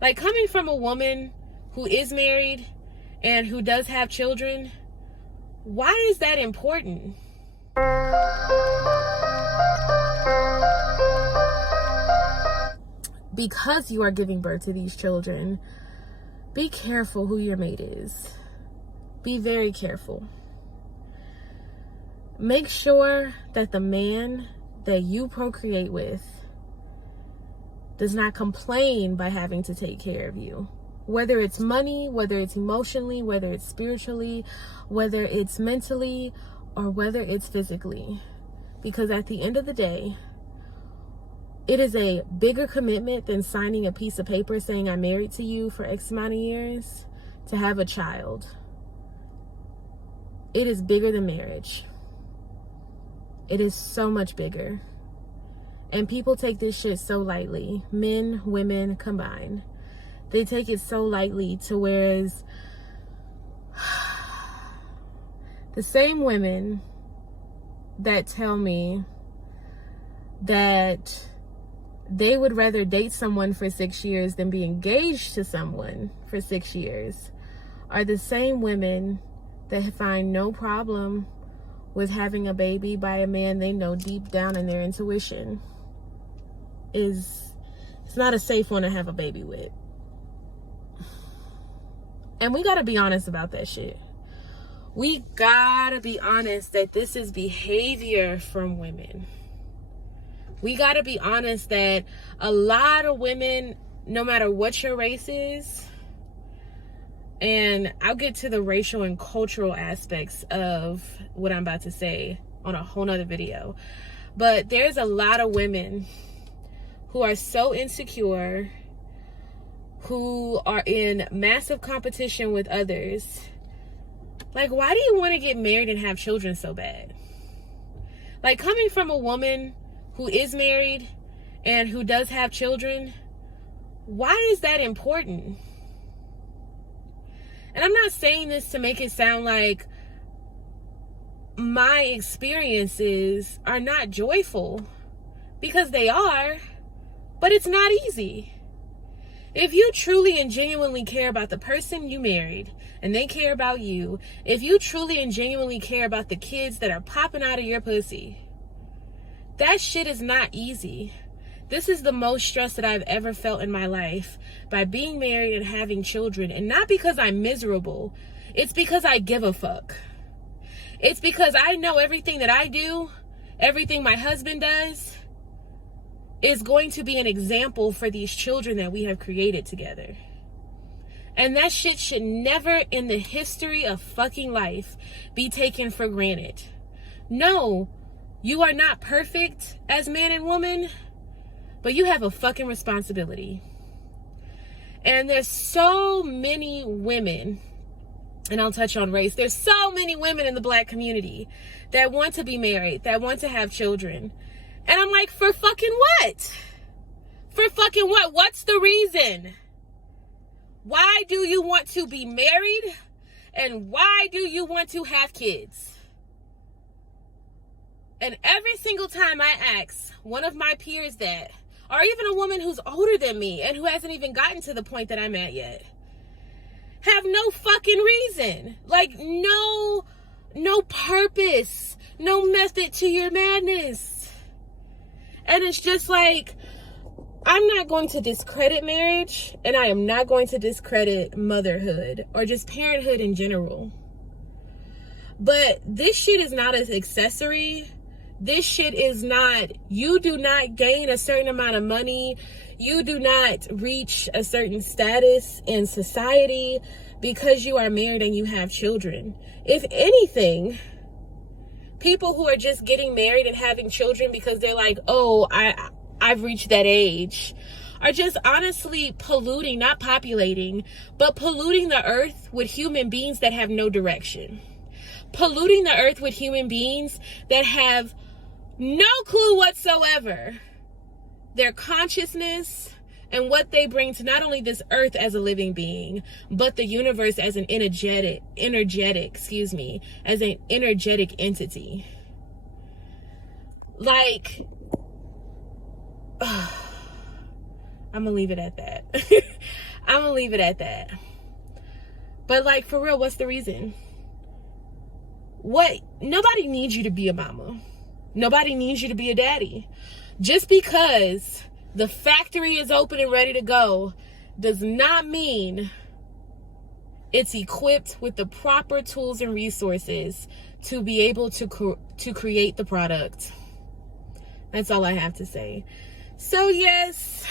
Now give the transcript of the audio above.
Like, coming from a woman who is married and who does have children, why is that important? Because you are giving birth to these children, be careful who your mate is. Be very careful. Make sure that the man that you procreate with does not complain by having to take care of you. Whether it's money, whether it's emotionally, whether it's spiritually, whether it's mentally, or whether it's physically. Because at the end of the day, it is a bigger commitment than signing a piece of paper saying I'm married to you for X amount of years to have a child. It is bigger than marriage. It is so much bigger. And people take this shit so lightly. Men, women combined. They take it so lightly to whereas the same women that tell me that they would rather date someone for 6 years than be engaged to someone for 6 years are the same women that find no problem with having a baby by a man they know deep down in their intuition it's not a safe one to have a baby with. And we gotta be honest about that shit. We gotta be honest that this is behavior from women. We gotta be honest that a lot of women, no matter what your race is, and I'll get to the racial and cultural aspects of what I'm about to say on a whole nother video, but there's a lot of women who are so insecure, who are in massive competition with others. Like, why do you want to get married and have children so bad? Like, coming from a woman who is married and who does have children, why is that important? And I'm not saying this to make it sound like my experiences are not joyful, because they are, but it's not easy. If you truly and genuinely care about the person you married and they care about you, if you truly and genuinely care about the kids that are popping out of your pussy, that shit is not easy. This is the most stress that I've ever felt in my life by being married and having children. And not because I'm miserable. It's because I give a fuck. It's because I know everything that I do, everything my husband does, is going to be an example for these children that we have created together. And that shit should never in the history of fucking life be taken for granted. No, you are not perfect as man and woman, but you have a fucking responsibility. And there's so many women, and I'll touch on race, there's so many women in the Black community that want to be married, that want to have children. And I'm like, for fucking what? For fucking what? What's the reason? Why do you want to be married? And why do you want to have kids? And every single time I ask one of my peers that, or even a woman who's older than me and who hasn't even gotten to the point that I'm at yet, have no fucking reason. Like, no purpose, no method to your madness. And it's just like, I'm not going to discredit marriage, and I am not going to discredit motherhood or just parenthood in general. But this shit is not an accessory. This shit is not, you do not gain a certain amount of money. You do not reach a certain status in society because you are married and you have children. If anything, people who are just getting married and having children because they're like, oh, I've reached that age, are just honestly polluting, not populating, but polluting the earth with human beings that have no direction. Polluting the earth with human beings that have no clue whatsoever their consciousness and what they bring to not only this earth as a living being, but the universe as an energetic entity. Like, I'm gonna leave it at that. I'm gonna leave it at that. But like, for real, what's the reason? Nobody needs you to be a mama. Nobody needs you to be a daddy. Just because the factory is open and ready to go does not mean it's equipped with the proper tools and resources to be able to create the product. That's all I have to say. So yes,